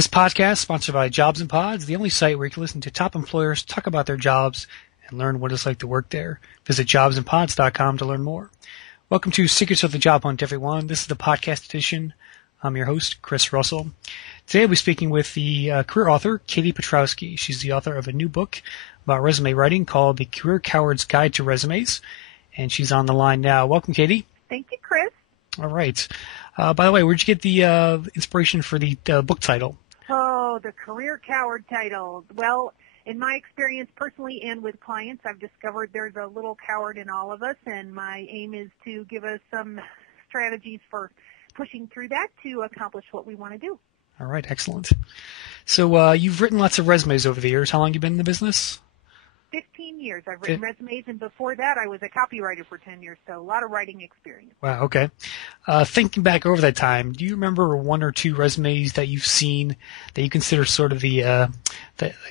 This podcast is sponsored by Jobs and Pods, the only site where you can listen to top employers talk about their jobs and learn what it's like to work there. Visit jobsandpods.com to learn more. Welcome to Secrets of the Job Hunt, everyone. This is the podcast edition. I'm your host, Chris Russell. Today I'll be speaking with the career author, Katy Piotrowski. She's the author of a new book about resume writing called The Career Coward's Guide to Resumes, and she's on the line now. Welcome, Katy. Thank you, Chris. All right. By the way, where'd you get the inspiration for the book title? Oh, the Career Coward title. Well, in my experience personally and with clients, I've discovered there's a little coward in all of us, and my aim is to give us some strategies for pushing through that to accomplish what we want to do. All right, excellent. So you've written lots of resumes over the years. How long have you been in the business? 15 years. I've written resumes, and before that I was a copywriter for 10 years, so a lot of writing experience. Wow, okay. Thinking back over that time, do you remember one or two resumes that you've seen that you consider sort of the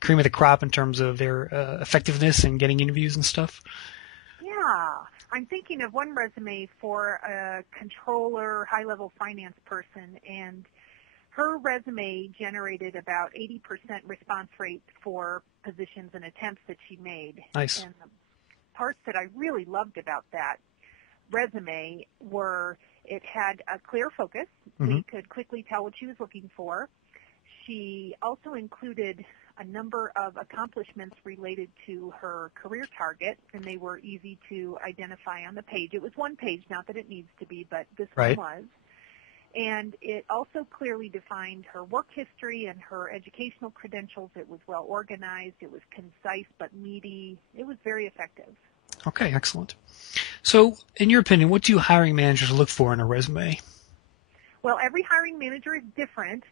cream of the crop in terms of their effectiveness in getting interviews and stuff? Yeah. I'm thinking of one resume for a controller, high-level finance person, and her resume generated about 80% response rate for positions and attempts that she made. Nice. And the parts that I really loved about that resume were it had a clear focus. Mm-hmm. We could quickly tell what she was looking for. She also included a number of accomplishments related to her career target, and they were easy to identify on the page. It was one page, not that it needs to be, but this Right. one was. And it also clearly defined her work history and her educational credentials. It was well organized. It was concise but meaty. It was very effective. Okay, excellent. So, in your opinion, what do hiring managers look for in a resume? Well, every hiring manager is different,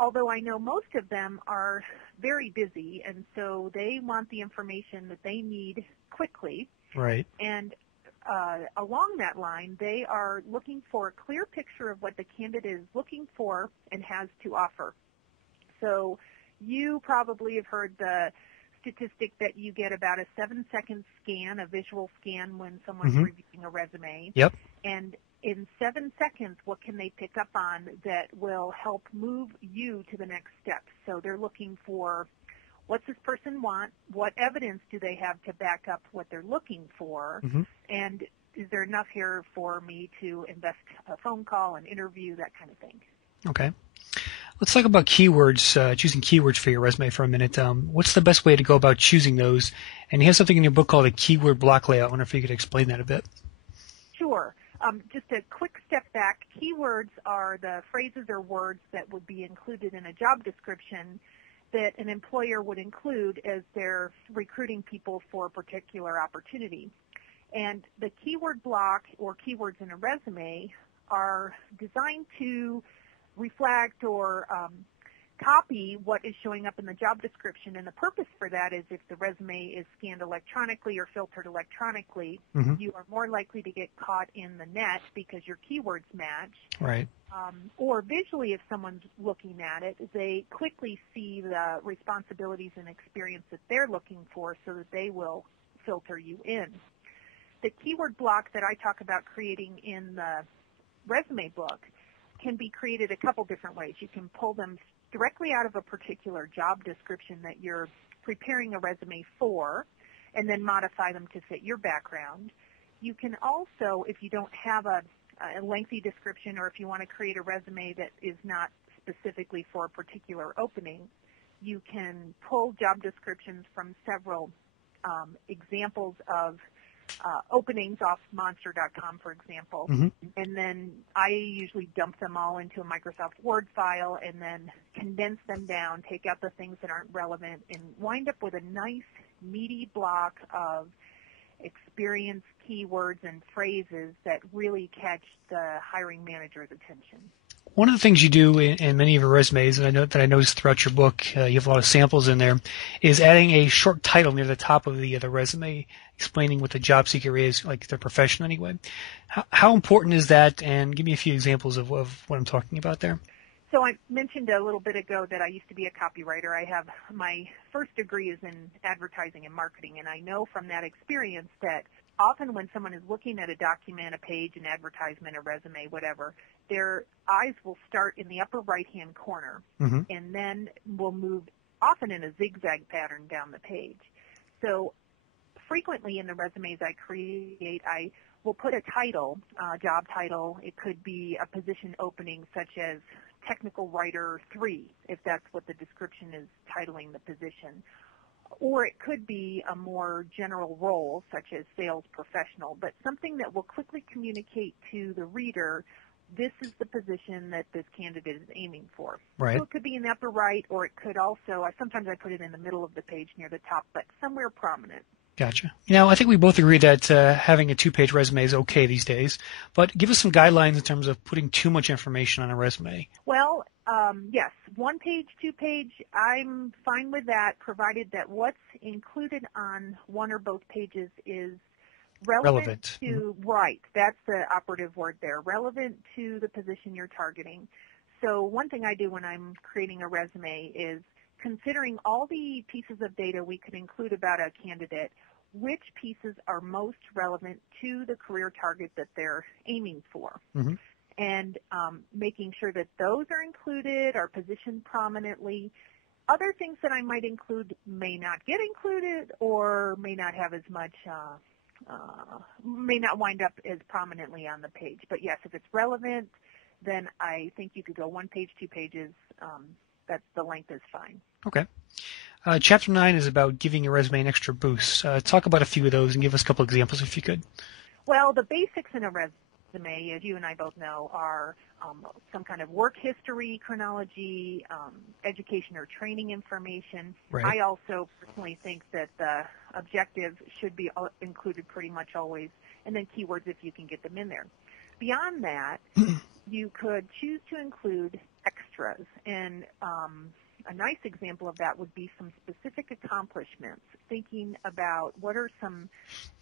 although I know most of them are very busy, and so they want the information that they need quickly. Right. And along that line, they are looking for a clear picture of what the candidate is looking for and has to offer. So you probably have heard the statistic that you get about a 7-second scan, a visual scan, when someone's Mm-hmm. reviewing a resume. Yep. And in 7 seconds, what can they pick up on that will help move you to the next step? So they're looking for, what's this person want? What evidence do they have to back up what they're looking for? Mm-hmm. And is there enough here for me to invest a phone call, an interview, that kind of thing? Okay. Let's talk about keywords, choosing keywords for your resume for a minute. What's the best way to go about choosing those? And you have something in your book called a keyword block layout. I wonder if you could explain that a bit. Sure. Just a quick step back. Keywords are the phrases or words that would be included in a job description that an employer would include as they're recruiting people for a particular opportunity. And the keyword block or keywords in a resume are designed to reflect or copy what is showing up in the job description. And the purpose for that is if the resume is scanned electronically or filtered electronically, Mm-hmm. you are more likely to get caught in the net because your keywords match. Right. Or visually, if someone's looking at it, they quickly see the responsibilities and experience that they're looking for so that they will filter you in. The keyword block that I talk about creating in the resume book can be created a couple different ways. You can pull them directly out of a particular job description that you're preparing a resume for and then modify them to fit your background. You can also, if you don't have a lengthy description or if you want to create a resume that is not specifically for a particular opening, you can pull job descriptions from several examples of openings off monster.com, for example, Mm-hmm. and then I usually dump them all into a Microsoft Word file and then condense them down, take out the things that aren't relevant, and wind up with a nice, meaty block of experience, keywords, and phrases that really catch the hiring manager's attention. One of the things you do in many of your resumes, and I noticed throughout your book, you have a lot of samples in there, is adding a short title near the top of the resume explaining what the job seeker is, like their profession anyway. How important is that? And give me a few examples of what I'm talking about there. So I mentioned a little bit ago that I used to be a copywriter. I have my first degree is in advertising and marketing, and I know from that experience that often when someone is looking at a document, a page, an advertisement, a resume, whatever, their eyes will start in the upper right-hand corner and then will move often in a zigzag pattern down the page. So frequently in the resumes I create, I will put a title, job title. It could be a position opening such as Technical Writer 3, if that's what the description is titling the position. Or it could be a more general role, such as sales professional, but something that will quickly communicate to the reader, this is the position that this candidate is aiming for. Right. So it could be in the upper right, or it could also, sometimes I put it in the middle of the page near the top, but somewhere prominent. Gotcha. Now, I think we both agree that having a 2-page resume is okay these days, but give us some guidelines in terms of putting too much information on a resume. Well, yes, 1-page, 2-page, I'm fine with that, provided that what's included on one or both pages is relevant to, right, that's the operative word there, relevant to the position you're targeting. So one thing I do when I'm creating a resume is considering all the pieces of data we could include about a candidate, which pieces are most relevant to the career target that they're aiming for. And making sure that those are included, are positioned prominently. Other things that I might include may not get included or may not have as much, may not wind up as prominently on the page. But yes, if it's relevant, then I think you could go 1 page, 2 pages. That's the length is fine. Okay. Chapter 9 is about giving your resume an extra boost. Talk about a few of those and give us a couple examples if you could. Well, the basics in a resume, as you and I both know, are some kind of work history, chronology, education or training information. Right. I also personally think that the objective should be included pretty much always, and then keywords if you can get them in there. Beyond that, you could choose to include extras, and a nice example of that would be some specific accomplishments, thinking about what are some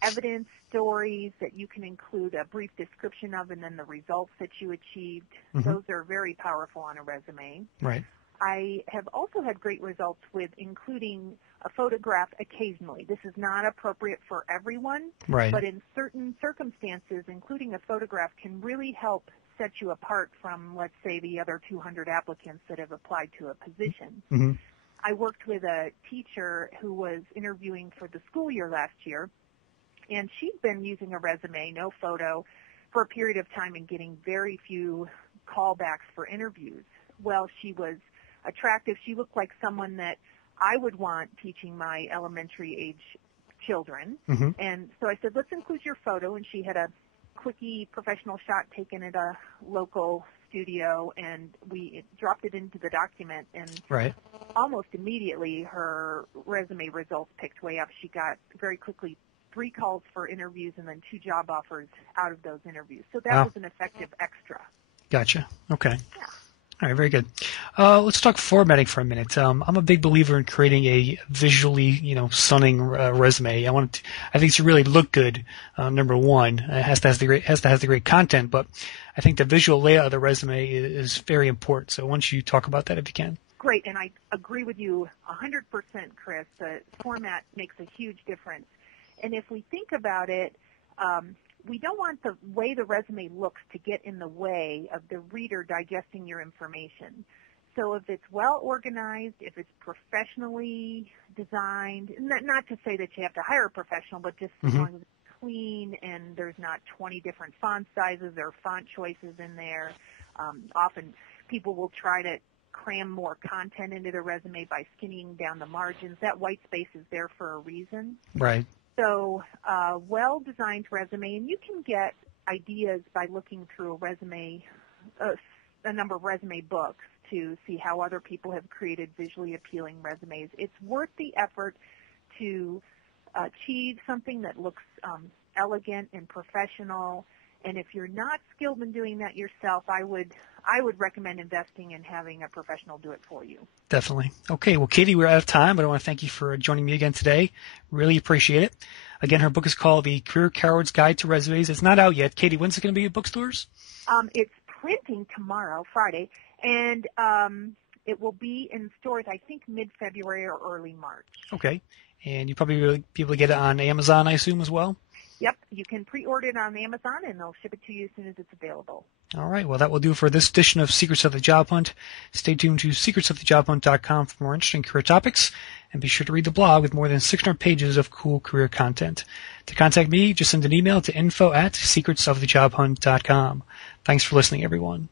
evidence stories that you can include a brief description of and then the results that you achieved. Those are very powerful on a resume. Right. I have also had great results with including a photograph occasionally. This is not appropriate for everyone, Right. but in certain circumstances, including a photograph can really help set you apart from, let's say, the other 200 applicants that have applied to a position. I worked with a teacher who was interviewing for the school year last year, and she'd been using a resume, no photo, for a period of time and getting very few callbacks for interviews. Well, she was attractive. She looked like someone that I would want teaching my elementary age children. And so I said, let's include your photo, and she had a quickie professional shot taken at a local studio, and we dropped it into the document, and almost immediately her resume results picked way up. She got very quickly 3 calls for interviews and then 2 job offers out of those interviews. So that was an effective extra. Gotcha. Okay. Yeah. All right, very good. Let's talk formatting for a minute. I'm a big believer in creating a visually, stunning resume. I think it should really look good. Number one, it has to have the great content, but I think the visual layout of the resume is very important. So why don't you talk about that if you can? Great, and I agree with you 100%, Chris. The format makes a huge difference. And if we think about it, we don't want the way the resume looks to get in the way of the reader digesting your information. So if it's well organized, if it's professionally designed, not to say that you have to hire a professional, but just as long as it's clean and there's not 20 different font sizes or font choices in there. Often people will try to cram more content into their resume by skinning down the margins. That white space is there for a reason. Right. So well-designed resume, and you can get ideas by looking through a number of resume books to see how other people have created visually appealing resumes. It's worth the effort to achieve something that looks elegant and professional. And if you're not skilled in doing that yourself, I would recommend investing in having a professional do it for you. Definitely. Okay, well, Katy, we're out of time, but I want to thank you for joining me again today. Really appreciate it. Again, her book is called The Career Coward's Guide to Resumes. It's not out yet. Katy, when's it going to be at bookstores? It's printing tomorrow, Friday, And it will be in stores, I think, mid-February or early March. Okay. And you probably will be able to get it on Amazon, I assume, as well? Yep, you can pre-order it on Amazon, and they'll ship it to you as soon as it's available. All right. Well, that will do for this edition of Secrets of the Job Hunt. Stay tuned to secretsofthejobhunt.com for more interesting career topics, and be sure to read the blog with more than 600 pages of cool career content. To contact me, just send an email to info@secretsofthejobhunt.com. Thanks for listening, everyone.